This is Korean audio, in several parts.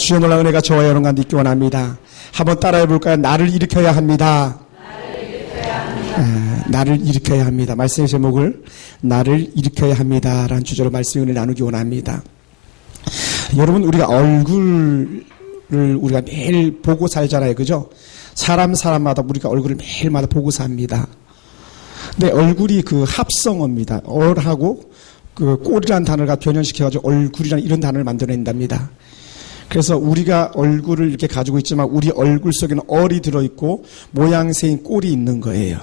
주의 놀라운 은혜가 저와 여러분과 있기 원합니다. 한번 따라해 볼까요? 나를 일으켜야 합니다. 나를 일으켜야 합니다. 말씀의 제목을 나를 일으켜야 합니다 라는 주제로 말씀의 은혜를 나누기 원합니다. 여러분, 우리가 얼굴을 우리가 매일 보고 살잖아요. 그죠? 사람마다 우리가 얼굴을 매일마다 보고 삽니다. 근데 얼굴이 그 합성어입니다. 얼하고 그 꼴이라는 단어가 변형시켜가지고 얼굴이라는 이런 단어를 만들어낸답니다. 그래서 우리가 얼굴을 이렇게 가지고 있지만 우리 얼굴 속에는 얼이 들어있고 모양새인 꼴이 있는 거예요.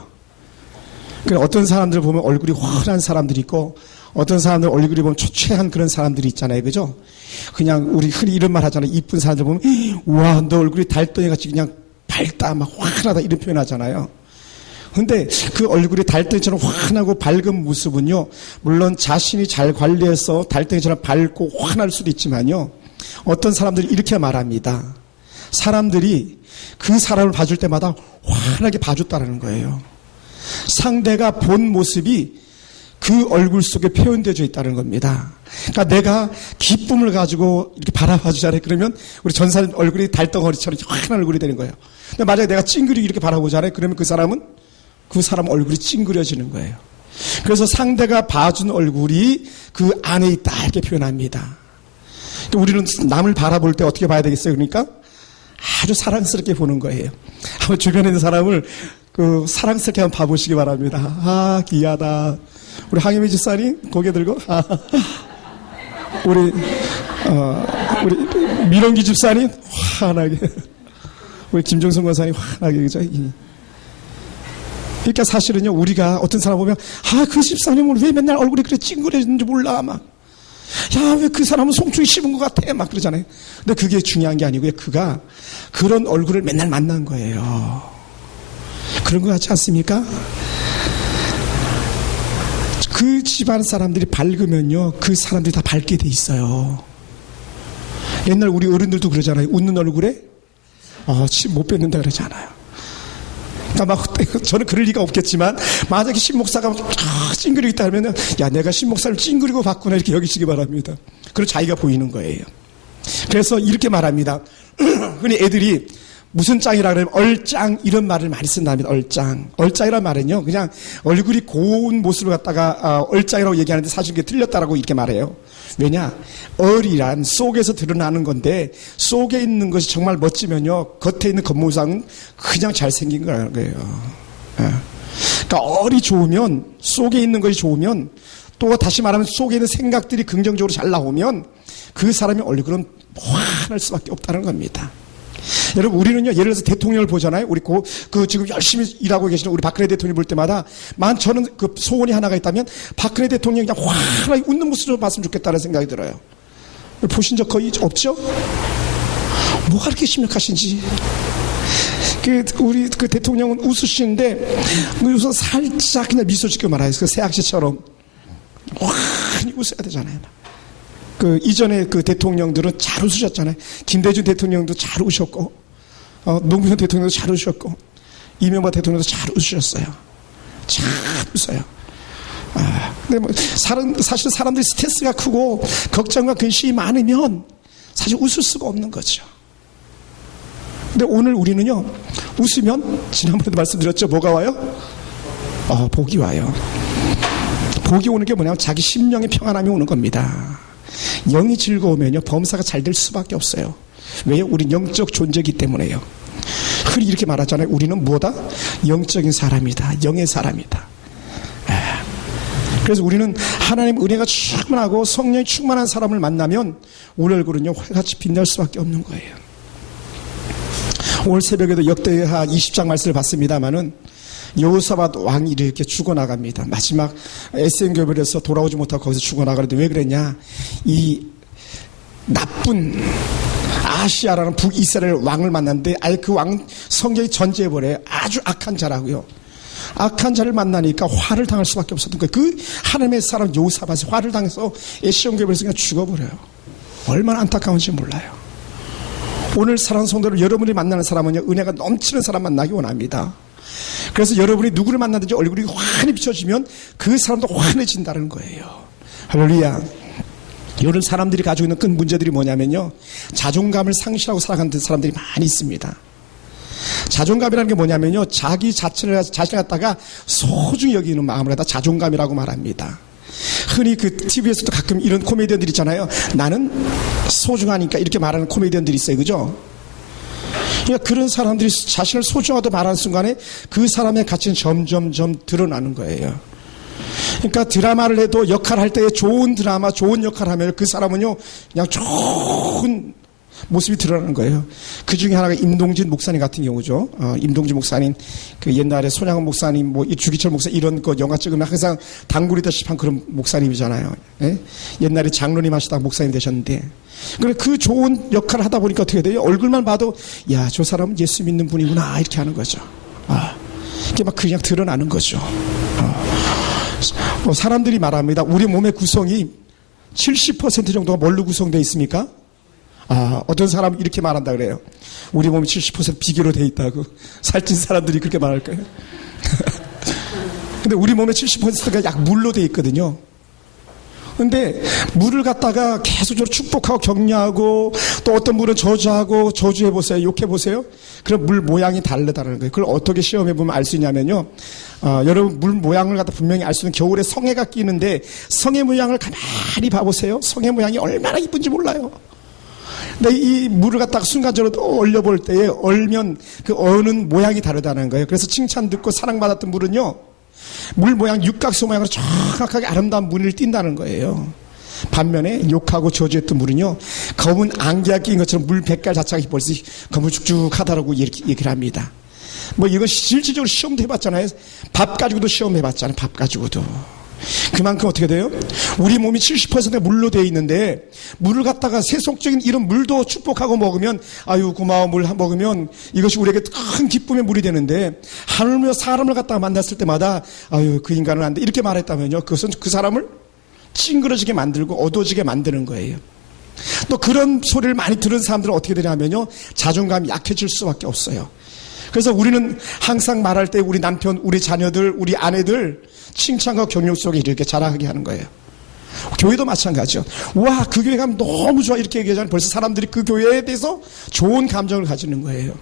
그러니까 어떤 사람들 보면 얼굴이 환한 사람들이 있고 어떤 사람들 얼굴이 보면 초췌한 그런 사람들이 있잖아요. 그죠? 그냥 우리 흔히 이런 말 하잖아요. 이쁜 사람들 보면 우와 너 얼굴이 달덩이같이 그냥 밝다 막 환하다 이런 표현 하잖아요. 근데 그 얼굴이 달덩이처럼 환하고 밝은 모습은요, 물론 자신이 잘 관리해서 달덩이처럼 밝고 환할 수도 있지만요, 어떤 사람들이 이렇게 말합니다. 사람들이 그 사람을 봐줄 때마다 환하게 봐줬다는 거예요. 상대가 본 모습이 그 얼굴 속에 표현되어 있다는 겁니다. 그러니까 내가 기쁨을 가지고 이렇게 바라봐 주잖아요. 그러면 우리 전사님 얼굴이 달덩어리처럼 환한 얼굴이 되는 거예요. 근데 만약에 내가 찡그리고 이렇게 바라보잖아요. 그러면 그 사람 얼굴이 찡그려지는 거예요. 그래서 상대가 봐준 얼굴이 그 안에 있다 이렇게 표현합니다. 우리는 남을 바라볼 때 어떻게 봐야 되겠어요? 그러니까 아주 사랑스럽게 보는 거예요. 한번 주변에 있는 사람을 사랑스럽게 한번 봐보시기 바랍니다. 아, 귀하다. 우리 황희미 집사님 고개 들고, 우리 민원기 집사님 환하게, 우리 김종성 권사님 환하게, 그죠? 그러니까 사실은요, 우리가 어떤 사람 보면, 그 집사님은 왜 맨날 얼굴이 그래 찡그려지는지 몰라, 막. 왜 그 사람은 송충이 씹은 것 같아, 막 그러잖아요. 근데 그게 중요한 게 아니고요. 그가 그런 얼굴을 맨날 만난 거예요. 그런 것 같지 않습니까? 그 집안 사람들이 밝으면요, 그 사람들이 다 밝게 돼 있어요. 옛날 우리 어른들도 그러잖아요. 웃는 얼굴에, 침 못 뱉는다 그러잖아요. 그러니까 저는 그럴 리가 없겠지만 만약에 신목사가 찡그리고 있다 하면은 내가 신목사를 찡그리고 봤구나 이렇게 여기시기 바랍니다. 그리고 자기가 보이는 거예요. 그래서 이렇게 말합니다. 흔히 애들이 무슨 짱이라 그러면 얼짱 이런 말을 많이 쓴답니다. 얼짱이란 말은요, 그냥 얼굴이 고운 모습을 갖다가 얼짱이라고 얘기하는데 사실 그게 틀렸다라고 이렇게 말해요. 왜냐? 얼이란 속에서 드러나는 건데 속에 있는 것이 정말 멋지면요, 겉에 있는 겉모상은 그냥 잘생긴 거예요. 그러니까 얼이 좋으면, 속에 있는 것이 좋으면, 또 다시 말하면 속에 있는 생각들이 긍정적으로 잘 나오면 그 사람의 얼굴은 환할 수밖에 없다는 겁니다. 여러분, 우리는요, 예를 들어서 대통령을 보잖아요. 우리 지금 열심히 일하고 계시는 우리 박근혜 대통령 볼 때마다, 저는 그 소원이 하나가 있다면, 박근혜 대통령이 그냥 환하게 웃는 모습을 봤으면 좋겠다는 생각이 들어요. 보신 적 거의 없죠? 뭐가 그렇게 심각하신지. 우리 그 대통령은 웃으시는데, 웃어 살짝 그냥 미소 짓고 말아요. 그 새학시처럼. 환히 웃어야 되잖아요. 이전에 그 대통령들은 잘 웃으셨잖아요. 김대중 대통령도 잘 웃으셨고, 노무현 대통령도 잘 웃으셨고, 이명박 대통령도 잘 웃으셨어요. 잘 웃어요. 근데 사실 사람들이 스트레스가 크고, 걱정과 근심이 많으면, 사실 웃을 수가 없는 거죠. 근데 오늘 우리는요, 웃으면, 지난번에도 말씀드렸죠. 뭐가 와요? 복이 와요. 복이 오는 게 뭐냐면, 자기 심령의 평안함이 오는 겁니다. 영이 즐거우면요, 범사가 잘 될 수밖에 없어요. 왜요? 우린 영적 존재이기 때문에요. 흔히 이렇게 말하잖아요. 우리는 뭐다? 영적인 사람이다. 영의 사람이다. 그래서 우리는 하나님 은혜가 충만하고 성령이 충만한 사람을 만나면 우리 얼굴은요, 활같이 빛날 수밖에 없는 거예요. 오늘 새벽에도 역대하 20장 말씀을 봤습니다마는 여호사밧 왕이 이렇게 죽어나갑니다. 마지막 에센교별에서 돌아오지 못하고 거기서 죽어나가는데 왜 그랬냐? 이 나쁜 아시아라는 북이스라엘 왕을 만났는데 아예 그 왕 성경이 전제해버려요. 아주 악한 자라고요. 악한 자를 만나니까 화를 당할 수밖에 없었던 거예요. 그 하나님의 사람 여호사밧이 화를 당해서 에센교별에서 그냥 죽어버려요. 얼마나 안타까운지 몰라요. 오늘 사랑하는 성도들, 여러분이 만나는 사람은요, 은혜가 넘치는 사람 만나기 원합니다. 그래서 여러분이 누구를 만나든지 얼굴이 환히 비춰지면 그 사람도 환해진다는 거예요. 할렐루야. 이런 사람들이 가지고 있는 큰 문제들이 뭐냐면요, 자존감을 상실하고 살아가는 사람들이 많이 있습니다. 자존감이라는 게 뭐냐면요, 자기 자신을 갖다가 소중히 여기는 마음을 갖다 자존감이라고 말합니다. 흔히 그 TV에서도 가끔 이런 코미디언들 있잖아요. 나는 소중하니까 이렇게 말하는 코미디언들이 있어요. 그죠? 그러니까 그런 사람들이 자신을 소중하다고 말하는 순간에 그 사람의 가치는 점점점 드러나는 거예요. 그러니까 드라마를 해도 역할 할 때 좋은 드라마, 좋은 역할 하면 그 사람은요, 그냥 좋은 모습이 드러나는 거예요. 그 중에 하나가 임동진 목사님 같은 경우죠. 임동진 목사님, 그 옛날에 손양원 목사님, 뭐 주기철 목사 이런 거 영화 찍으면 항상 단골이다시피 한 그런 목사님이잖아요. 예? 옛날에 장로님 하시다가 목사님 되셨는데, 그 좋은 역할을 하다 보니까 어떻게 돼요? 얼굴만 봐도, 야, 저 사람은 예수 믿는 분이구나, 이렇게 하는 거죠. 이게 막 그냥 드러나는 거죠. 사람들이 말합니다. 우리 몸의 구성이 70% 정도가 뭘로 구성되어 있습니까? 어떤 사람은 이렇게 말한다 그래요. 우리 몸이 70% 비계로 되어 있다고. 살찐 사람들이 그렇게 말할 거예요. 근데 우리 몸의 70%가 약 물로 되어 있거든요. 근데 물을 갖다가 계속적으로 축복하고 격려하고, 또 어떤 물은 저주하고, 저주해보세요, 욕해보세요. 그럼 물 모양이 다르다는 거예요. 그걸 어떻게 시험해보면 알 수 있냐면요, 여러분 물 모양을 갖다 분명히 알 수 있는, 겨울에 성애가 끼는데 성애 모양을 가만히 봐보세요. 성애 모양이 얼마나 이쁜지 몰라요. 근데 이 물을 갖다가 순간적으로 얼려볼 때에 얼면 그 어는 모양이 다르다는 거예요. 그래서 칭찬 듣고 사랑받았던 물은요, 물 모양, 육각수 모양으로 정확하게 아름다운 무늬를 띈다는 거예요. 반면에 욕하고 저주했던 물은요, 검은 안개가 낀 것처럼 물 빛깔 자체가 벌써 거무죽죽하다라고 얘기를 합니다. 뭐 이건 실질적으로 시험도 해봤잖아요. 밥 가지고도 시험해봤잖아요. 밥 가지고도. 그만큼 어떻게 돼요? 우리 몸이 70%가 물로 되어 있는데, 물을 갖다가 세속적인 이런 물도 축복하고 먹으면, 아유 고마워, 물 먹으면 이것이 우리에게 큰 기쁨의 물이 되는데, 하늘며 사람을 갖다가 만났을 때마다 아유 그 인간은 안 돼, 이렇게 말했다면요, 그것은 그 사람을 찡그러지게 만들고 어두워지게 만드는 거예요. 또 그런 소리를 많이 들은 사람들은 어떻게 되냐면요, 자존감이 약해질 수밖에 없어요. 그래서 우리는 항상 말할 때 우리 남편, 우리 자녀들, 우리 아내들 칭찬과 격려 속에 이렇게 자라게 하는 거예요. 교회도 마찬가지죠. 와, 그 교회 가면 너무 좋아, 이렇게 얘기하잖아요. 벌써 사람들이 그 교회에 대해서 좋은 감정을 가지는 거예요.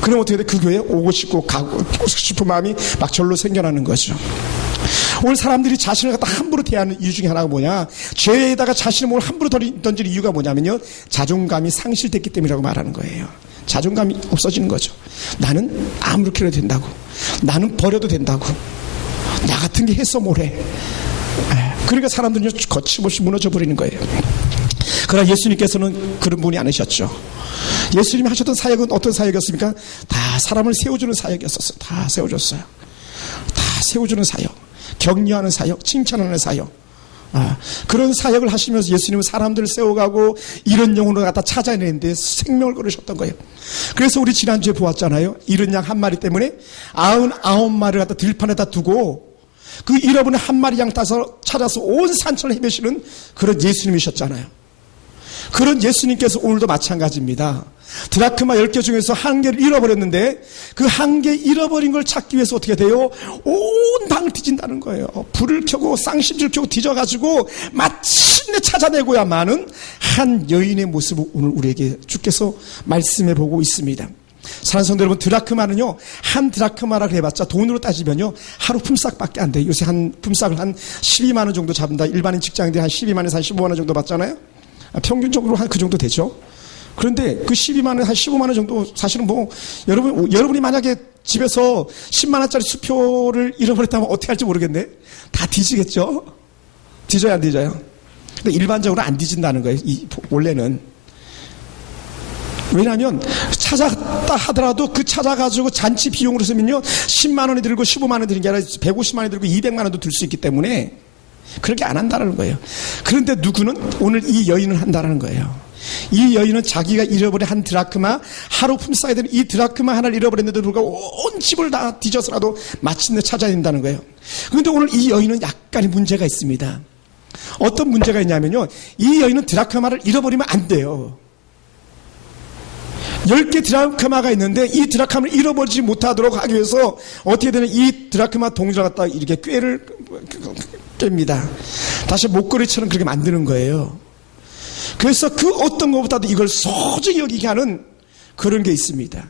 그럼 어떻게 돼? 그 교회에 오고 싶고 가고 싶은 마음이 막 절로 생겨나는 거죠. 오늘 사람들이 자신을 갖다 함부로 대하는 이유 중에 하나가 뭐냐, 죄에다가 자신의 몸을 함부로 던지는 이유가 뭐냐면요, 자존감이 상실됐기 때문이라고 말하는 거예요. 자존감이 없어지는 거죠. 나는 아무렇게나 된다고, 나는 버려도 된다고, 나 같은 게 했어 뭐래. 그러니까 사람들은 거침없이 무너져 버리는 거예요. 그러나 예수님께서는 그런 분이 아니셨죠. 예수님이 하셨던 사역은 어떤 사역이었습니까? 다 사람을 세워주는 사역이었었어요. 다 세워줬어요. 다 세워주는 사역, 격려하는 사역, 칭찬하는 사역. 그런 사역을 하시면서 예수님은 사람들을 세워가고 이런 영혼을 갖다 찾아내는데 생명을 걸으셨던 거예요. 그래서 우리 지난주에 보았잖아요. 잃은 양 한 마리 때문에 99마리를 갖다 들판에다 두고 그 잃어버린 한 마리 양 따서 찾아서 온 산천을 헤매시는 그런 예수님이셨잖아요. 그런 예수님께서 오늘도 마찬가지입니다. 드라크마 10개 중에서 한 개를 잃어버렸는데 그 한 개 잃어버린 걸 찾기 위해서 어떻게 돼요? 온 방을 뒤진다는 거예요. 불을 켜고 쌍심지를 켜고 뒤져가지고 마침내 찾아내고야만은 한 여인의 모습을 오늘 우리에게 주께서 말씀해 보고 있습니다. 사랑하는 성도 여러분, 드라크마는요, 한 드라크마라 그래봤자 돈으로 따지면요 하루 품삯밖에 안 돼요. 요새 한 품삯을 한 12만 원 정도 잡는다. 일반인 직장인들이 한 12만 원에서 한 15만 원 정도 받잖아요. 평균적으로 한 그 정도 되죠. 그런데 그 12만 원, 한 15만 원 정도, 사실은 뭐 여러분이 만약에 집에서 10만 원짜리 수표를 잃어버렸다면 어떻게 할지 모르겠네. 다 뒤지겠죠. 뒤져야 안 뒤져요. 근데 일반적으로 안 뒤진다는 거예요. 원래는. 왜냐하면 찾았다 하더라도 그 찾아가지고 잔치 비용으로 쓰면요 10만 원이 들고 15만 원이 드는 게 아니라 150만 원이 들고 200만 원도 들 수 있기 때문에 그렇게 안 한다는 거예요. 그런데 누구는 오늘 이 여인을 한다는 거예요. 이 여인은 자기가 잃어버린 한 드라크마, 하루 품삯이 되는 이 드라크마 하나를 잃어버렸는데도 불구하고 온 집을 다 뒤져서라도 마침내 찾아야 된다는 거예요. 그런데 오늘 이 여인은 약간의 문제가 있습니다. 어떤 문제가 있냐면요, 이 여인은 드라크마를 잃어버리면 안 돼요. 10개 드라크마가 있는데 이 드라크마를 잃어버리지 못하도록 하기 위해서 어떻게 되는, 이 드라크마 동전을 갖다가 이렇게 꾀를 됩니다. 다시 목걸이처럼 그렇게 만드는 거예요. 그래서 그 어떤 것보다도 이걸 소중히 여기게 하는 그런 게 있습니다.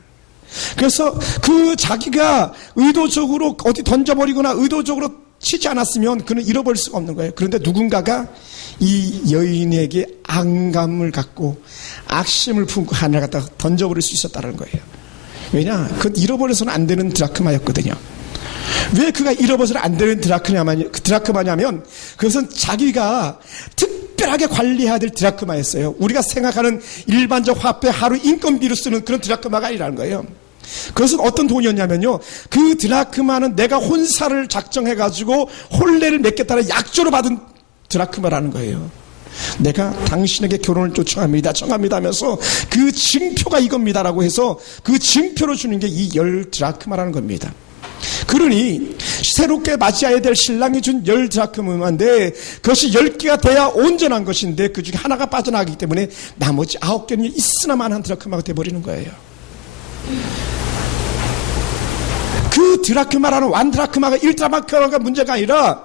그래서 그 자기가 의도적으로 어디 던져버리거나 의도적으로 치지 않았으면 그는 잃어버릴 수가 없는 거예요. 그런데 누군가가 이 여인에게 악감을 갖고 악심을 품고 하나를 갖다가 던져버릴 수 있었다는 거예요. 왜냐? 그건 잃어버려서는 안 되는 드라크마였거든요. 왜 그가 잃어버려서는 안 되는 드라크마냐면 그것은 자기가 특별하게 관리해야 될 드라크마였어요. 우리가 생각하는 일반적 화폐 하루 인건비로 쓰는 그런 드라크마가 아니라는 거예요. 그것은 어떤 돈이었냐면요, 그 드라크마는 내가 혼사를 작정해가지고 혼례를 맺겠다는 약조로 받은 드라크마라는 거예요. 내가 당신에게 결혼을 청합니다 하면서 그 증표가 이겁니다라고 해서 그 증표로 주는 게 이 10드라크마라는 겁니다. 그러니 새롭게 맞이해야 될 신랑이 준 10드라크마인데 그것이 10개가 돼야 온전한 것인데 그 중에 하나가 빠져나가기 때문에 나머지 9개는 있으나마한 드라크마가 돼버리는 거예요. 그 드라크마라는 완드라크마가 1드라크마가 문제가 아니라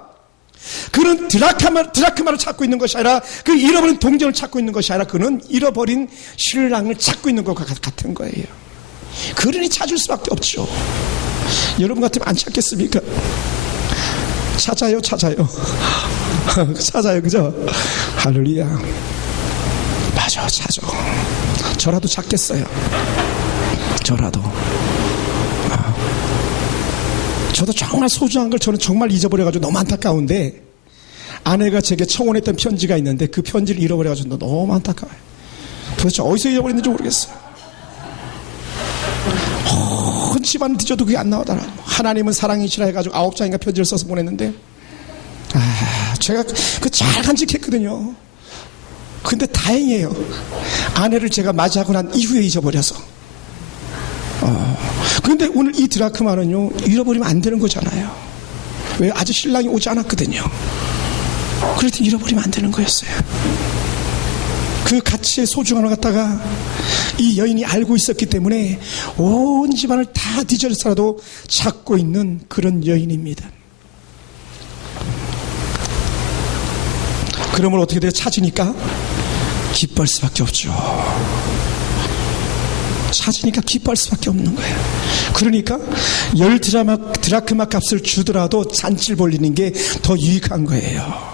그는 드라크마를 찾고 있는 것이 아니라 그 잃어버린 동전을 찾고 있는 것이 아니라 그는 잃어버린 신랑을 찾고 있는 것과 같은 거예요. 그러니 찾을 수밖에 없죠. 여러분 같으면 안 찾겠습니까? 찾아요. 찾아요, 그죠? 할렐루야. 맞아, 찾아. 저라도 찾겠어요. 저라도. 저도 정말 소중한 걸 저는 정말 잊어버려가지고 너무 안타까운데, 아내가 제게 청혼했던 편지가 있는데 그 편지를 잃어버려가지고 너무 안타까워요. 도대체 어디서 잃어버렸는지 모르겠어요. 온 집안 뒤져도 그게 안 나오더라. 하나님은 사랑이시라 해가지고 9장인가 편지를 써서 보냈는데, 제가 그 잘 간직했거든요. 근데 다행이에요. 아내를 제가 맞이하고 난 이후에 잊어버려서. 그런데 오늘 이 드라크마는요, 잃어버리면 안 되는 거잖아요. 왜? 아직 신랑이 오지 않았거든요. 그래도 잃어버리면 안 되는 거였어요. 그 가치의 소중함을 갖다가 이 여인이 알고 있었기 때문에 온 집안을 다 뒤져서라도 찾고 있는 그런 여인입니다. 그러면 어떻게 돼요? 찾으니까 기뻐할 수밖에 없죠. 찾으니까 기뻐할 수밖에 없는 거예요. 그러니까 10드라크마 값을 주더라도 잔치를 벌리는 게 더 유익한 거예요.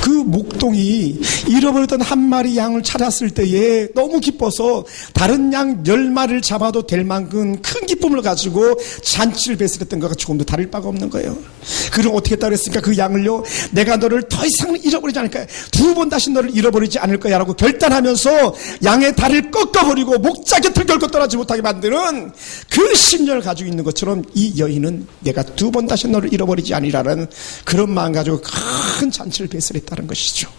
그 목동이 잃어버렸던 한 마리 양을 찾았을 때에 너무 기뻐서 다른 양 10마리를 잡아도 될 만큼 큰 기쁨을 가지고 잔치를 베풀었던 것과 조금도 다를 바가 없는 거예요. 그럼 어떻게 했다고 했습니까? 그 양을요, 내가 너를 더 이상 잃어버리지 않을 거야. 2번 다시 너를 잃어버리지 않을 거야 라고 결단하면서 양의 다리를 꺾어버리고 목자 곁을 결코 떠나지 못하게 만드는 그 심령을 가지고 있는 것처럼 이 여인은 내가 2번 다시 너를 잃어버리지 않으리라는 그런 마음 가지고 큰 잔치를 베풀었다는 것이죠.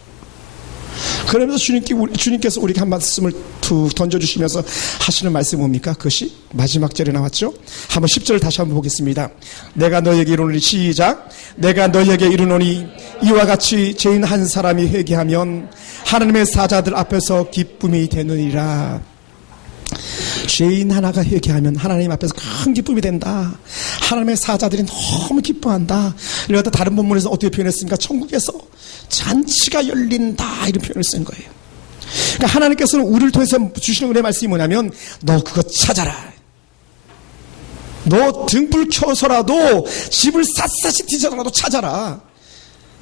그러면서 주님께서 우리에게 한 말씀을 던져주시면서 하시는 말씀이 뭡니까? 그것이 마지막 절에 나왔죠. 한번 10절을 다시 한번 보겠습니다. 내가 너에게 이르노니, 시작. 내가 너에게 이르노니 이와 같이 죄인 한 사람이 회개하면 하나님의 사자들 앞에서 기쁨이 되느니라. 죄인 하나가 회개하면 하나님 앞에서 큰 기쁨이 된다. 하나님의 사자들이 너무 기뻐한다. 이걸 갖다 다른 본문에서 어떻게 표현했습니까? 천국에서 잔치가 열린다, 이런 표현을 쓴 거예요. 그러니까 하나님께서는 우리를 통해서 주시는 은혜의 말씀이 뭐냐면, 너 그거 찾아라. 너 등불 켜서라도 집을 샅샅이 뒤져서라도 찾아라.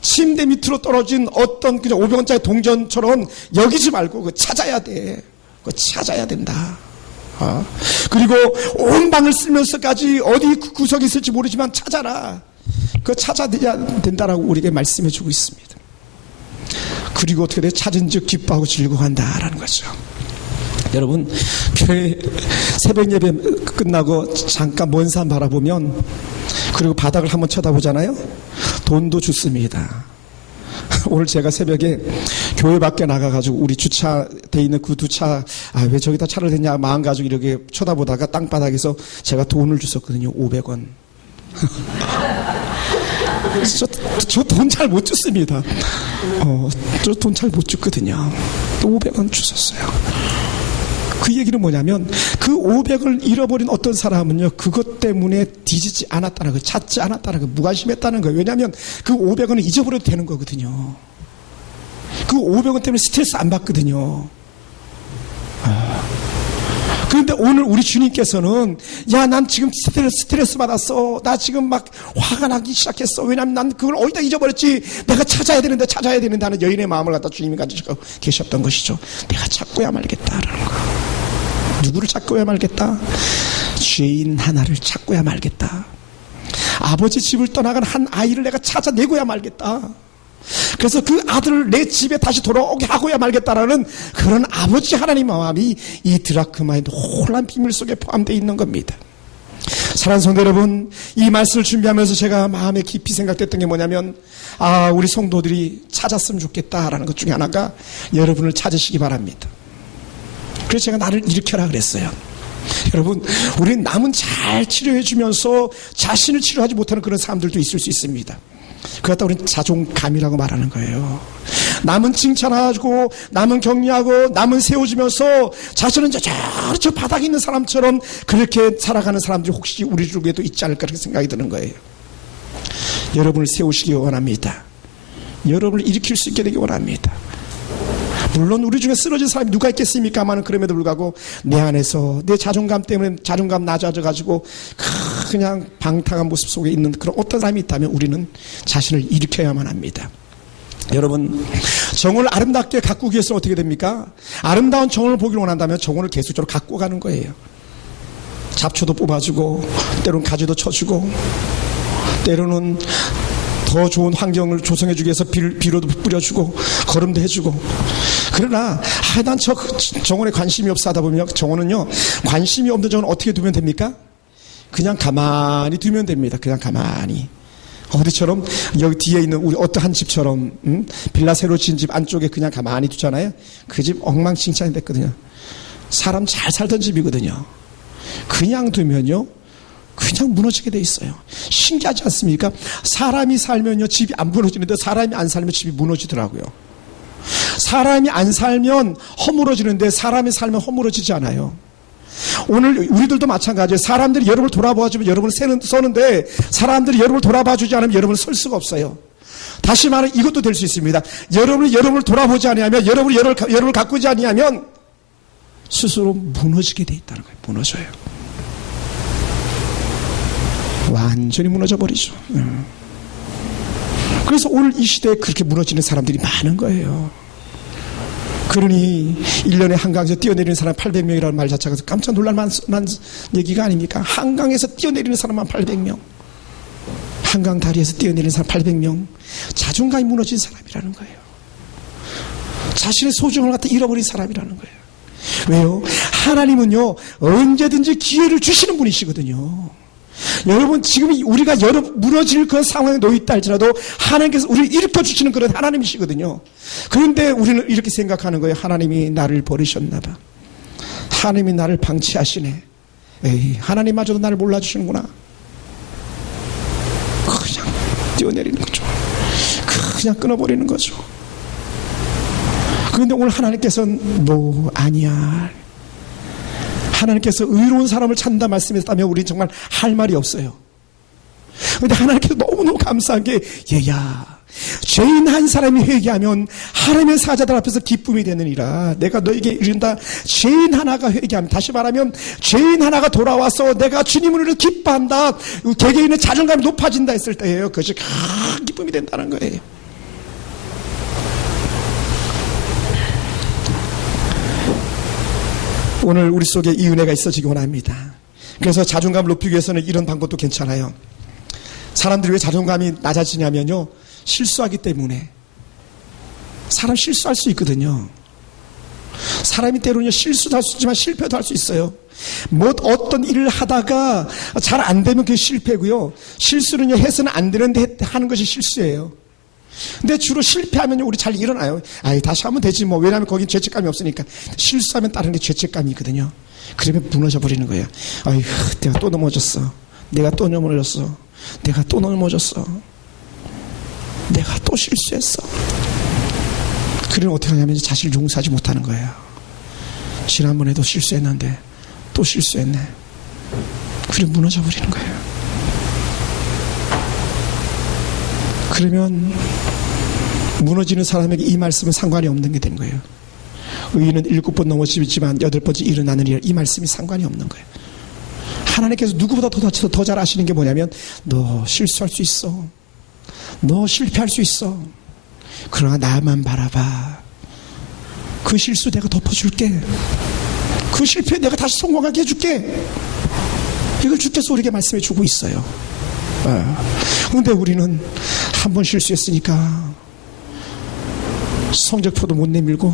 침대 밑으로 떨어진 어떤 그냥 500원짜리 동전처럼 여기지 말고 그거 찾아야 돼. 그거 찾아야 된다. 그리고 온 방을 쓰면서까지 어디 구석이 있을지 모르지만 찾아라. 그거 찾아야 된다라고 우리에게 말씀해 주고 있습니다. 그리고 어떻게 돼? 찾은 즉 기뻐하고 즐거워한다라는 거죠. 여러분, 교회 새벽 예배 끝나고 잠깐 먼 산 바라보면, 그리고 바닥을 한번 쳐다보잖아요. 돈도 좋습니다. 오늘 제가 새벽에 교회 밖에 나가가지고 우리 주차돼 있는 그 두 차, 왜 저기다 차를 댔냐 마음 가지고 이렇게 쳐다보다가 땅바닥에서 제가 돈을 줬었거든요. 500원. 저 돈 잘 못 줬습니다. 저 돈 잘 못 줬거든요. 또 500원 주셨어요. 그 얘기는 뭐냐면 그 500을 잃어버린 어떤 사람은요, 그것 때문에 뒤지지 않았다는 거예요. 찾지 않았다는 거예요. 무관심했다는 거예요. 왜냐하면 그 500원은 잊어버려도 되는 거거든요. 그 500원 때문에 스트레스 안 받거든요. 그런데 오늘 우리 주님께서는 야, 난 지금 스트레스 받았어. 나 지금 막 화가 나기 시작했어. 왜냐하면 난 그걸 어디다 잊어버렸지. 내가 찾아야 되는데 하는 여인의 마음을 갖다 주님이 가지고 계셨던 것이죠. 내가 찾고야 말겠다라는 거. 누구를 찾고야 말겠다? 죄인 하나를 찾고야 말겠다. 아버지 집을 떠나간 한 아이를 내가 찾아내고야 말겠다. 그래서 그 아들을 내 집에 다시 돌아오게 하고야 말겠다라는 그런 아버지 하나님 마음이 이 드라크마의 놀란 비밀 속에 포함되어 있는 겁니다. 사랑하는 성도 여러분, 이 말씀을 준비하면서 제가 마음에 깊이 생각됐던 게 뭐냐면, 우리 성도들이 찾았으면 좋겠다라는 것 중에 하나가 여러분을 찾으시기 바랍니다. 그래서 제가 나를 일으켜라 그랬어요. 여러분, 우리는 남은 잘 치료해 주면서 자신을 치료하지 못하는 그런 사람들도 있을 수 있습니다. 그렇다 우리는 자존감이라고 말하는 거예요. 남은 칭찬하고 남은 격려하고 남은 세워주면서 자신은 저 바닥에 있는 사람처럼 그렇게 살아가는 사람들이 혹시 우리 중에도 있지 않을까 그렇게 생각이 드는 거예요. 여러분을 세우시기 원합니다. 여러분을 일으킬 수 있게 되기 원합니다. 물론 우리 중에 쓰러진 사람이 누가 있겠습니까마는 그럼에도 불구하고 내 안에서 내 자존감 때문에 자존감 낮아져가지고 그냥 방탕한 모습 속에 있는 그런 어떤 사람이 있다면 우리는 자신을 일으켜야만 합니다. 여러분, 정을 아름답게 가꾸기 위해서는 어떻게 됩니까? 아름다운 정을 보기를 원한다면 정을 계속적으로 갖고 가는 거예요. 잡초도 뽑아주고 때로는 가지도 쳐주고 때로는 더 좋은 환경을 조성해주기 위해서 비료도 뿌려주고 거름도 해주고. 그러나 난 저 정원에 관심이 없어 하다 보면 정원은요, 관심이 없는 정원은 어떻게 두면 됩니까? 그냥 가만히 두면 됩니다. 그냥 가만히. 어디처럼 여기 뒤에 있는 우리 어떠한 집처럼 빌라 새로 지은 집 안쪽에 그냥 가만히 두잖아요. 그 집 엉망진창이 됐거든요. 사람 잘 살던 집이거든요. 그냥 두면요 그냥 무너지게 돼 있어요. 신기하지 않습니까? 사람이 살면요 집이 안 무너지는데 사람이 안 살면 집이 무너지더라고요. 사람이 안 살면 허물어지는데 사람이 살면 허물어지지 않아요. 오늘 우리들도 마찬가지예요. 사람들이 여러분을 돌아봐주면 여러분을 서는데 사람들이 여러분을 돌아봐주지 않으면 여러분을 설 수가 없어요. 다시 말하면 이것도 될 수 있습니다. 여러분을 돌아보지 아니하면 여러분을 가꾸지 아니하면 스스로 무너지게 돼 있다는 거예요. 무너져요. 완전히 무너져 버리죠. 그래서 오늘 이 시대에 그렇게 무너지는 사람들이 많은 거예요. 그러니 1년에 한강에서 뛰어내리는 사람 800명이라는 말 자체가 깜짝 놀랄만한 얘기가 아닙니까? 한강에서 뛰어내리는 사람만 800명, 한강 다리에서 뛰어내리는 사람 800명. 자존감이 무너진 사람이라는 거예요. 자신의 소중함을 갖다 잃어버린 사람이라는 거예요. 왜요? 하나님은요 언제든지 기회를 주시는 분이시거든요. 여러분, 지금 우리가 무너질 그런 상황에 놓여있다 할지라도 하나님께서 우리를 일으켜주시는 그런 하나님이시거든요. 그런데 우리는 이렇게 생각하는 거예요. 하나님이 나를 버리셨나 봐. 하나님이 나를 방치하시네. 에이, 하나님마저도 나를 몰라주시는구나. 그냥 뛰어내리는 거죠. 그냥 끊어버리는 거죠. 그런데 오늘 하나님께서는 아니야. 하나님께서 의로운 사람을 찾는다 말씀했다면 우리는 정말 할 말이 없어요. 그런데 하나님께서 너무너무 감사한 게 얘야, 죄인 한 사람이 회개하면 하나님의 사자들 앞에서 기쁨이 되느니라. 내가 너에게 이른다. 죄인 하나가 회개하면, 다시 말하면 죄인 하나가 돌아와서 내가 주님을 기뻐한다, 개개인의 자존감이 높아진다 했을 때예요. 그것이 큰 기쁨이 된다는 거예요. 오늘 우리 속에 이 은혜가 있어지기 원합니다. 그래서 자존감을 높이기 위해서는 이런 방법도 괜찮아요. 사람들이 왜 자존감이 낮아지냐면요, 실수하기 때문에. 사람 실수할 수 있거든요. 사람이 때로는 실수도 할 수 있지만 실패도 할 수 있어요. 어떤 일을 하다가 잘 안 되면 그게 실패고요, 실수는요 해서는 안 되는데 하는 것이 실수예요. 근데 주로 실패하면 우리 잘 일어나요. 다시 하면 되지 뭐. 왜냐하면 거긴 죄책감이 없으니까. 실수하면 다른 게 죄책감이 있거든요. 그러면 무너져 버리는 거예요. 내가 또 넘어졌어. 내가 또 넘어졌어. 내가 또 넘어졌어. 내가 또 실수했어. 그러면 어떻게 하냐면 자신을 용서하지 못하는 거예요. 지난번에도 실수했는데 또 실수했네. 그래 무너져 버리는 거예요. 그러면 무너지는 사람에게 이 말씀은 상관이 없는 게 되는 거예요. 의인은 7번 넘어지지만 8번째 일어나느니라. 이 말씀이 상관이 없는 거예요. 하나님께서 누구보다 더 잘 아시는 게 뭐냐면 너 실수할 수 있어. 너 실패할 수 있어. 그러나 나만 바라봐. 그 실수 내가 덮어줄게. 그 실패 내가 다시 성공하게 해줄게. 이걸 주께서 우리에게 말씀해 주고 있어요. 그런데 우리는 한 번 실수했으니까 성적표도 못 내밀고,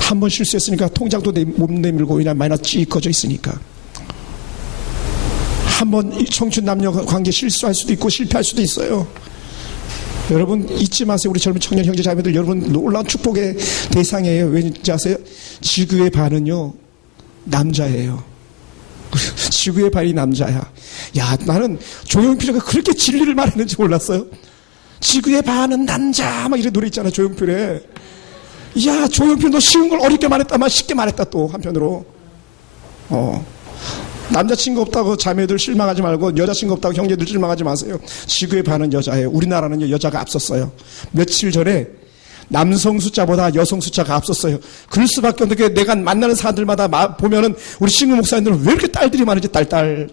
한 번 실수했으니까 통장도 못 내밀고, 왜냐면 마이너스 찌 꺼져 있으니까. 한 번 청춘 남녀 관계 실수할 수도 있고 실패할 수도 있어요. 여러분 잊지 마세요. 우리 젊은 청년 형제 자매들, 여러분 놀라운 축복의 대상이에요. 왠지 아세요? 지구의 반은요 남자예요. 지구의 반이 남자야. 야, 나는 조용필이가 그렇게 진리를 말했는지 몰랐어요. 지구의 반은 남자 막 이런 노래 있잖아, 조용필에. 야, 조용필 너 쉬운 걸 어렵게 말했다만 쉽게 말했다. 또 한편으로 남자친구 없다고 자매들 실망하지 말고, 여자친구 없다고 형제들 실망하지 마세요. 지구의 반은 여자예요. 우리나라는요 여자가 앞섰어요. 며칠 전에 남성 숫자보다 여성 숫자가 앞섰어요. 그럴 수밖에 없는 게, 내가 만나는 사람들마다 보면은 우리 신구 목사님들은 왜 이렇게 딸들이 많은지, 딸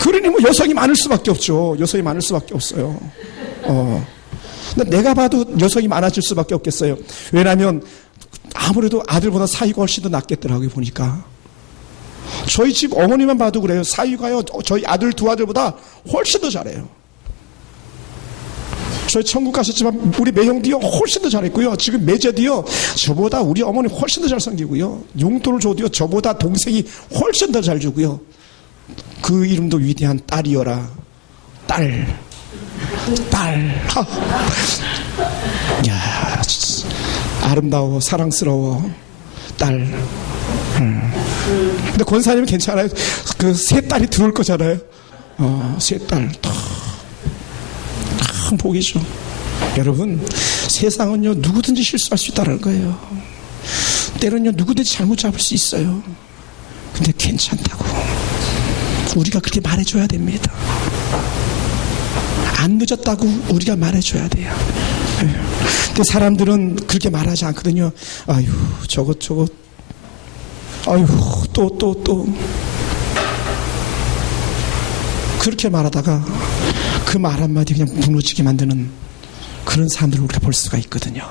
그러니 뭐 여성이 많을 수밖에 없죠. 여성이 많을 수밖에 없어요. 근데 내가 봐도 여성이 많아질 수밖에 없겠어요. 왜냐하면 아무래도 아들보다 사위가 훨씬 더 낫겠더라고요, 보니까. 저희 집 어머니만 봐도 그래요. 사위가요 저희 아들 두 아들보다 훨씬 더 잘해요. 저희 천국 가셨지만 우리 매형도요 훨씬 더 잘했고요. 지금 매제도요 저보다 우리 어머니 훨씬 더 잘생기고요. 용돈을 줘도요 저보다 동생이 훨씬 더 잘 주고요. 그 이름도 위대한 딸이여라. 딸. 야, 아름다워, 사랑스러워, 딸. 근데 권사님은 괜찮아요. 그 세 딸이 들어올 거잖아요. 세 딸. 큰 복이죠. 여러분, 세상은요 누구든지 실수할 수 있다는 거예요. 때로는요 누구든지 잘못 잡을 수 있어요. 근데 괜찮다고 우리가 그렇게 말해줘야 됩니다. 안 늦었다고 우리가 말해줘야 돼요. 근데 사람들은 그렇게 말하지 않거든요. 아유 저것 아유 또 그렇게 말하다가 그 말 한마디 그냥 무너지게 만드는 그런 사람들을 우리가 볼 수가 있거든요.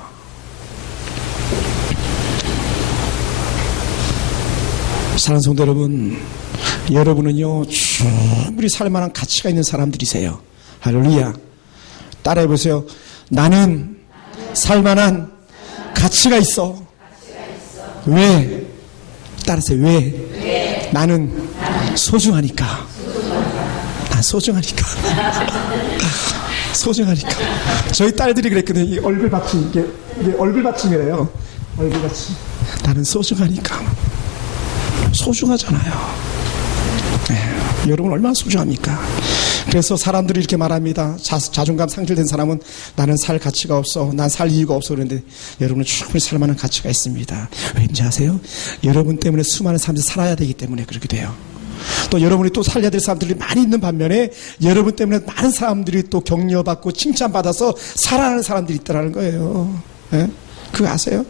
사랑하는 성도 여러분, 여러분은요 충분히 살만한 가치가 있는 사람들이세요. 할렐루야. 따라해보세요. 나는 살만한 가치가 있어. 왜? 따라하세요. 왜? 나는 소중하니까. 난 소중하니까. 소중하니까. 저희 딸들이 그랬거든요. 이 얼굴 받침, 이게 얼굴 받침이래요. 얼굴 받침. 나는 소중하니까. 소중하잖아요. 네, 여러분 얼마나 소중합니까? 그래서 사람들이 이렇게 말합니다. 자존감 상실된 사람은 나는 살 가치가 없어, 난 살 이유가 없어. 그런데 여러분은 충분히 살 만한 가치가 있습니다. 왠지 아세요? 여러분 때문에 수많은 사람들이 살아야 되기 때문에 그렇게 돼요. 또 여러분이 또 살려야 될 사람들이 많이 있는 반면에 여러분 때문에 많은 사람들이 또 격려받고 칭찬받아서 살아가는 사람들이 있다는 거예요. 네? 그거 아세요?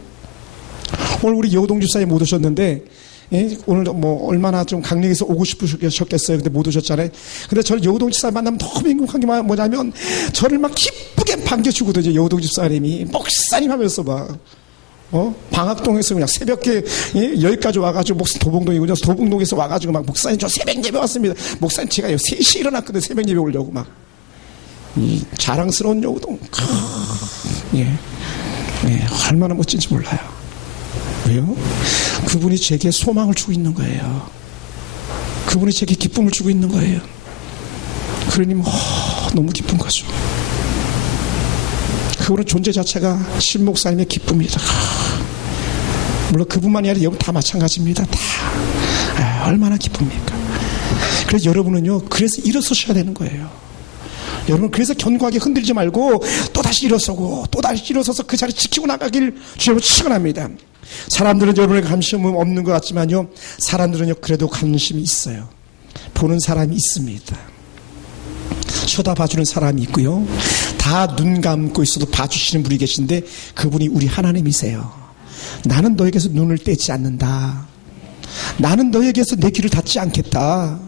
오늘 우리 여우동 집사님 못 오셨는데, 예? 오늘 뭐 얼마나 좀 강릉에서 오고 싶으셨겠어요. 근데 못 오셨잖아요. 근데 저는 여우동 집사님 만나면 너무 행복한 게 뭐냐면 저를 막 기쁘게 반겨주거든요. 여우동 집사님이 목사님 하면서 막 방학동에서 그냥 새벽에 여기까지 와가지고 도봉동이군요. 도봉동에서 와가지고 막 목사님 저 새벽 예배 왔습니다. 목사님 제가 3시에 일어났거든요. 새벽 예배 오려고 막. 이 자랑스러운 여우동. 예, 얼마나 멋진지 몰라요. 왜요? 그분이 제게 소망을 주고 있는 거예요. 그분이 제게 기쁨을 주고 있는 거예요. 그러니 너무 기쁜 거죠. 그분의 존재 자체가 신 목사님의 기쁨이다. 물론 그분만이 아니라 여러분 다 마찬가지입니다. 다 얼마나 기쁩니까? 그래서 여러분은요 그래서 일어서셔야 되는 거예요. 여러분, 그래서 견고하게 흔들지 말고 또다시 일어서고 또다시 일어서서 그 자리 지키고 나가길 주님으로 축원합니다. 사람들은 여러분에게 관심 없는 것 같지만요, 사람들은요 그래도 관심이 있어요. 보는 사람이 있습니다. 쳐다봐주는 사람이 있고요, 다 눈 감고 있어도 봐주시는 분이 계신데 그분이 우리 하나님이세요. 나는 너에게서 눈을 떼지 않는다. 나는 너에게서 내 귀를 닫지 않겠다.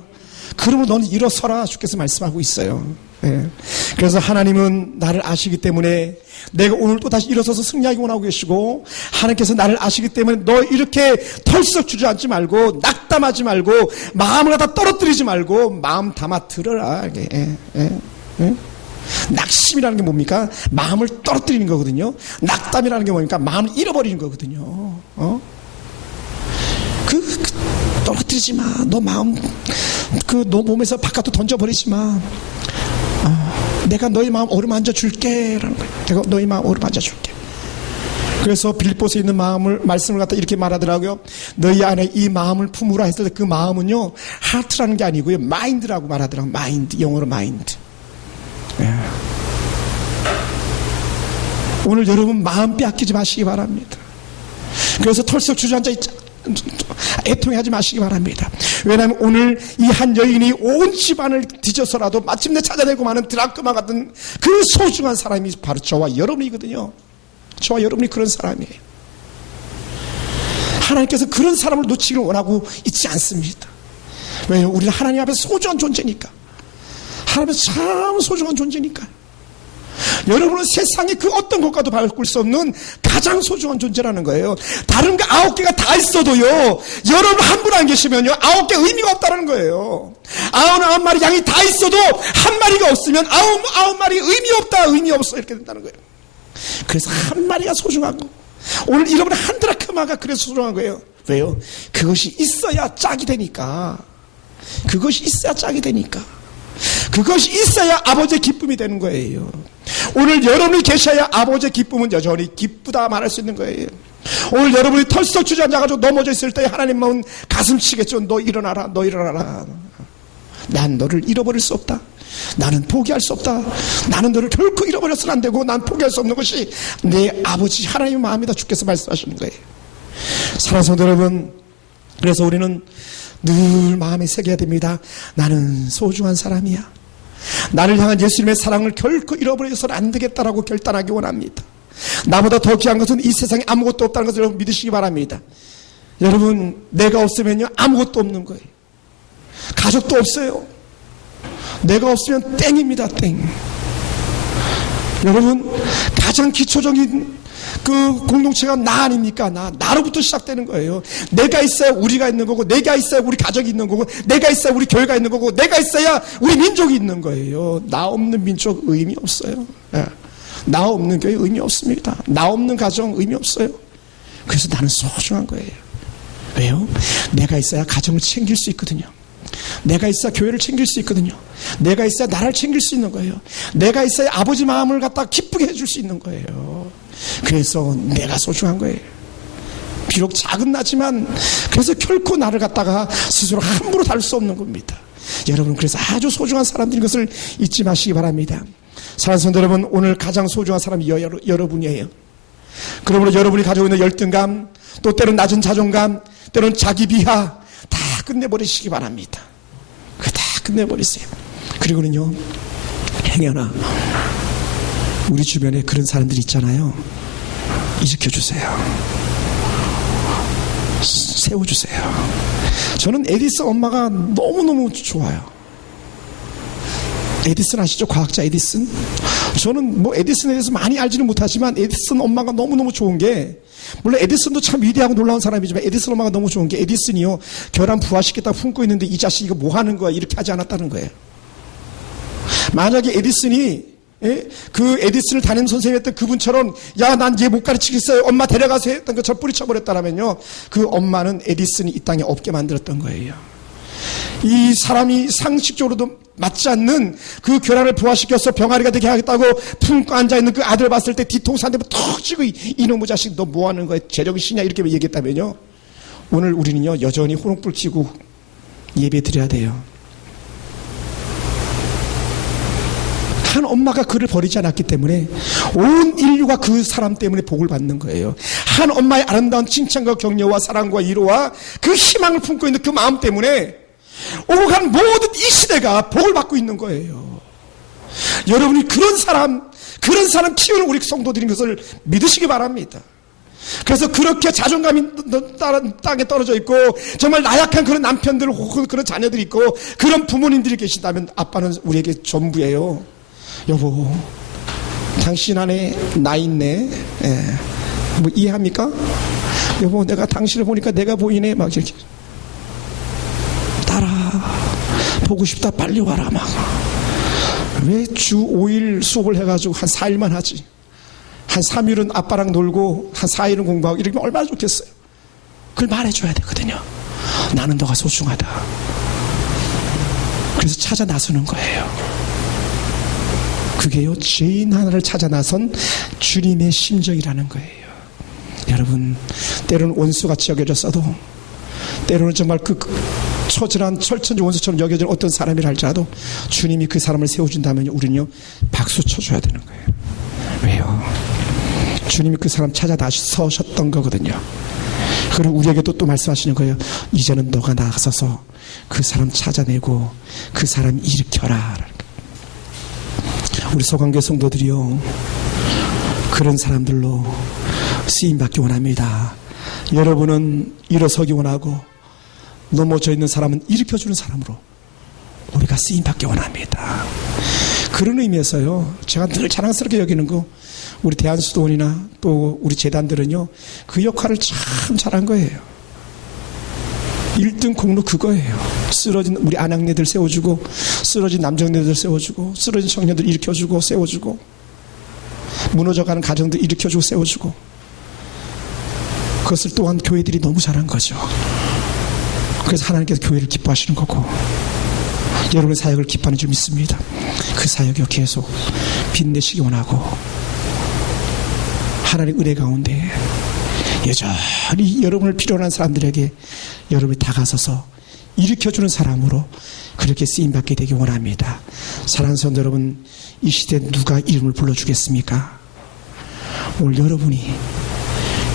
그러면 너는 일어서라, 주께서 말씀하고 있어요. 예. 그래서 하나님은 나를 아시기 때문에 내가 오늘 또 다시 일어서서 승리하기 원하고 계시고, 하나님께서 나를 아시기 때문에 너 이렇게 털썩 주저앉지 말고 낙담하지 말고 마음을 갖다 떨어뜨리지 말고 마음 담아 들어라. 낙심이라는 게 뭡니까? 마음을 떨어뜨리는 거거든요. 낙담이라는 게 뭡니까? 마음을 잃어버리는 거거든요. 떨어뜨리지 마. 너 마음, 너 몸에서 바깥으로 던져버리지 마. 내가 너희 마음 어루만져 줄게. 라는 거예요. 내가 너희 마음 어루만져 줄게. 그래서 빌립보서에 있는 말씀을 갖다 이렇게 말하더라고요. 너희 안에 이 마음을 품으라 했을 때 그 마음은요, 하트라는 게 아니고요, 마인드라고 말하더라고요. 마인드, 영어로 마인드. 예. 오늘 여러분 마음 빼앗기지 마시기 바랍니다. 그래서 털썩 주저앉아 애통하지 마시기 바랍니다. 왜냐하면 오늘 이 한 여인이 온 집안을 뒤져서라도 마침내 찾아내고 마는 드라크마 같은 그 소중한 사람이 바로 저와 여러분이거든요. 저와 여러분이 그런 사람이에요. 하나님께서 그런 사람을 놓치기를 원하고 있지 않습니다. 왜요? 우리는 하나님 앞에 소중한 존재니까. 하나님 앞에 참 소중한 존재니까. 여러분은 세상의 그 어떤 것과도 바꿀 수 없는 가장 소중한 존재라는 거예요. 다른 거 9개가 다 있어도요, 여러분 한 분 안 계시면요 9개 의미가 없다는 거예요. 99마리 양이 다 있어도 한 마리가 없으면 9마리 의미 없다, 의미 없어, 이렇게 된다는 거예요. 그래서 한 마리가 소중한 거. 오늘 잃어버린 한 드라크마가 그래서 소중한 거예요. 왜요? 그것이 있어야 짝이 되니까. 그것이 있어야 짝이 되니까. 그것이 있어야 아버지의 기쁨이 되는 거예요. 오늘 여러분이 계셔야 아버지의 기쁨은 여전히 기쁘다 말할 수 있는 거예요. 오늘 여러분이 털썩 주저앉아가지고 넘어져 있을 때 하나님 마음은 가슴 치겠죠. 너 일어나라, 너 일어나라. 난 너를 잃어버릴 수 없다. 나는 포기할 수 없다. 나는 너를 결코 잃어버려서는 안 되고 난 포기할 수 없는 것이 내 아버지 하나님의 마음이다, 주께서 말씀하시는 거예요. 사랑하는 성도 여러분, 그래서 우리는 늘 마음에 새겨야 됩니다. 나는 소중한 사람이야. 나를 향한 예수님의 사랑을 결코 잃어버려서는 안 되겠다라고 결단하기 원합니다. 나보다 더 귀한 것은 이 세상에 아무것도 없다는 것을 여러분 믿으시기 바랍니다. 여러분, 내가 없으면요 아무것도 없는 거예요. 가족도 없어요. 내가 없으면 땡입니다, 땡. 여러분, 가장 기초적인 그 공동체가 나 아닙니까? 나로부터 시작되는 거예요. 내가 있어야 우리가 있는 거고, 내가 있어야 우리 가족이 있는 거고, 내가 있어야 우리 교회가 있는 거고, 내가 있어야 우리 민족이 있는 거예요. 나 없는 민족 의미 없어요. 나 없는 교회 의미 없습니다. 나 없는 가정 의미 없어요. 그래서 나는 소중한 거예요. 왜요? 내가 있어야 가정을 챙길 수 있거든요. 내가 있어야 교회를 챙길 수 있거든요. 내가 있어야 나라를 챙길 수 있는 거예요. 내가 있어야 아버지 마음을 갖다 기쁘게 해줄 수 있는 거예요. 그래서 내가 소중한 거예요. 비록 작은 나지만 그래서 결코 나를 갖다가 스스로 함부로 다룰 수 없는 겁니다. 여러분, 그래서 아주 소중한 사람들인 것을 잊지 마시기 바랍니다. 사랑하는 성도 여러분, 오늘 가장 소중한 사람이 여러분이에요. 그러므로 여러분이 가지고 있는 열등감, 또 때론 낮은 자존감, 때론 자기 비하 다 끝내버리시기 바랍니다. 그거 다 끝내버리세요. 그리고는요, 행여나 우리 주변에 그런 사람들이 있잖아요. 일으켜주세요. 세워주세요. 저는 에디슨 엄마가 너무너무 좋아요. 에디슨 아시죠? 과학자 에디슨? 저는 뭐 에디슨에 대해서 많이 알지는 못하지만 에디슨 엄마가 너무너무 좋은 게, 물론 에디슨도 참 위대하고 놀라운 사람이지만 에디슨 엄마가 너무 좋은 게, 에디슨이요 결함 부화시켰다고 품고 있는데 이 자식 이거 뭐 하는 거야, 이렇게 하지 않았다는 거예요. 만약에 에디슨이 그 에디슨을 담임 선생님이었던 그분처럼 야, 난 얘 못 가르치겠어요, 엄마 데려가서 했던 것처럼 뿌리쳐버렸다라면요, 그 엄마는 에디슨이 이 땅에 없게 만들었던 거예요. 이 사람이 상식적으로도 맞지 않는 그 결함을 부화시켜서 병아리가 되게 하겠다고 품고 앉아있는 그 아들 봤을 때 뒤통수 한 대면 턱 치고 이놈의 자식 너 뭐하는 거야, 재력이시냐, 이렇게 얘기했다면요, 오늘 우리는요 여전히 호롱불 켜고 예배 드려야 돼요. 한 엄마가 그를 버리지 않았기 때문에 온 인류가 그 사람 때문에 복을 받는 거예요. 한 엄마의 아름다운 칭찬과 격려와 사랑과 위로와 그 희망을 품고 있는 그 마음 때문에 오고 간 모든 이 시대가 복을 받고 있는 거예요. 여러분이 그런 사람 키우는 우리 성도들인 것을 믿으시기 바랍니다. 그래서 그렇게 자존감이 땅에 떨어져 있고 정말 나약한 그런 남편들 혹은 그런 자녀들이 있고 그런 부모님들이 계신다면 아빠는 우리에게 전부예요. 여보, 당신 안에 나 있네. 예. 뭐 이해합니까? 여보, 내가 당신을 보니까 내가 보이네. 막 이렇게. 딸아, 보고 싶다. 빨리 와라. 막. 왜 주 5일 수업을 해가지고 한 4일만 하지? 한 3일은 아빠랑 놀고 한 4일은 공부하고 이러면 얼마나 좋겠어요. 그걸 말해줘야 되거든요. 나는 너가 소중하다. 그래서 찾아 나서는 거예요. 그게요, 죄인 하나를 찾아 나선 주님의 심정이라는 거예요. 여러분, 때로는 원수같이 여겨졌어도, 때로는 정말 그 처절한 철천지 원수처럼 여겨진 어떤 사람이라 할지라도 주님이 그 사람을 세워준다면 우리는요, 박수 쳐줘야 되는 거예요. 왜요? 주님이 그 사람 찾아 나서셨던 거거든요. 그리고 우리에게도 또 말씀하시는 거예요. 이제는 너가 나서서 그 사람 찾아내고 그 사람 일으켜라. 우리 서강교회 성도들이요, 그런 사람들로 쓰임받기 원합니다. 여러분은 일어서기 원하고 넘어져 있는 사람은 일으켜주는 사람으로 우리가 쓰임받기 원합니다. 그런 의미에서요, 제가 늘 자랑스럽게 여기는 거, 우리 대한수도원이나 또 우리 재단들은요, 그 역할을 참 잘한 거예요. 1등 공로 그거예요. 쓰러진 우리 아낙네들 세워주고, 쓰러진 남정네들 세워주고, 쓰러진 청년들 일으켜주고 세워주고, 무너져가는 가정들 일으켜주고 세워주고, 그것을 또한 교회들이 너무 잘한 거죠. 그래서 하나님께서 교회를 기뻐하시는 거고, 여러분의 사역을 기뻐하는 줄 믿습니다. 그 사역이 계속 빛내시기 원하고, 하나님의 은혜 가운데 여전히 여러분을 필요로 하는 사람들에게 여러분이 다가서서 일으켜주는 사람으로 그렇게 쓰임받게 되기 원합니다. 사랑하는 성도 여러분, 이 시대에 누가 이름을 불러주겠습니까? 오늘 여러분이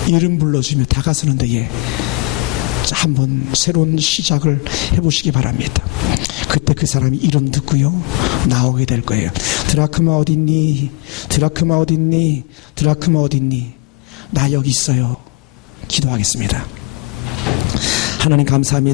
이름 불러주며 다가서는 데에 한번 새로운 시작을 해보시기 바랍니다. 그때 그 사람이 이름 듣고요, 나오게 될 거예요. 드라크마 어딨니? 드라크마 어딨니? 드라크마 어딨니? 나 여기 있어요. 기도하겠습니다. 하나님 감사합니다.